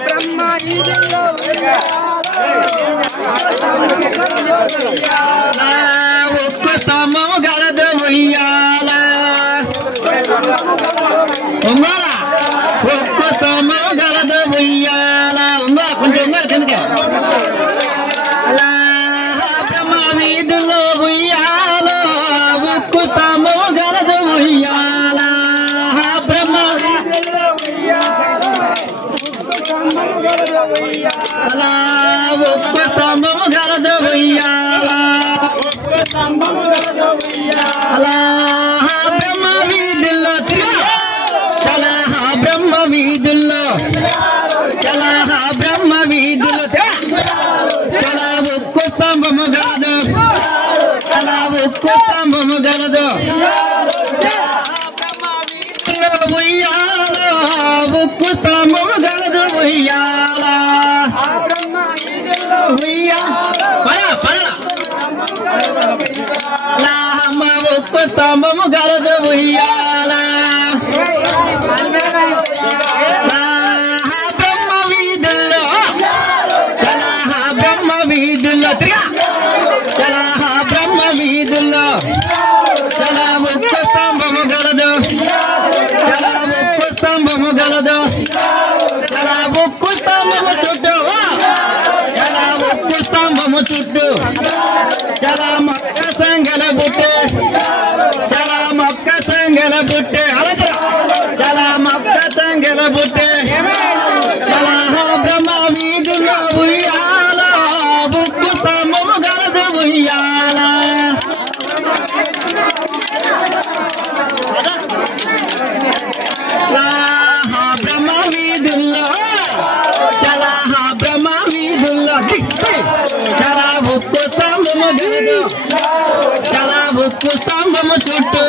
బ్రహ్మ వీధుల్లో ఒక్క స్తంభము గలదు ఉయ్యాల ఉంగారా ఒక్క స్తంభము గలదు ఉయ్యాల ఉంగా కొంచెం ఉంగారు కిందకి బ్రహ్మ వీధుల్లో ఉయ్యాల ఒక్క స్తంభము గలదు ఉయ్యాల బ్రహ్మ వీధుల్లో ఉయ్యాల ఒక్క స్తంభము గలదు ఉయ్యాల బ్రహ్మ వీధుల్లో చలా బ్రహ్మ వీధుల్లో చలా బ్రహ్మ వీధుల్లో చలా ఉక్కు స్తంభము గలదు చలా ఉక్కు స్తంభము గలదు బ్రహ్మ వీధుల్లో ఉయ్యాల ఉక్కు స్తంభము గలదు ఉయ్యాల ఉక్కు స్తంభము గలదు ఉయ్యాల బ్రహ్మ వీధుల్లో చలా బ్రహ్మ వీధుల్లో చలా బ్రహ్మ వీధుల్లో చలా ఉక్కు స్తంభము గలదు చలా ఉక్కు స్తంభము గలదు చలా ఉక్కు స్తంభము చుట్టూ చలా ఉక్కు స్తంభము చుట్టూ చలా మొక్క సంగల బుట్టే చలా మొక్క సంగల బుట్టే అలదరా చలా మొక్క సంగల బుట్టే చలా బ్రహ్మ వీధుల్లో ఉయ్యాల ఉక్కు స్తంభము గలదు ఉయ్యాల బ్రహ్మ వీధుల్లో చలా బ్రహ్మ వీధుల్లో చలా ఉక్కు స్తంభము గలదు చలా ఉక్కు స్తంభము చుట్టూ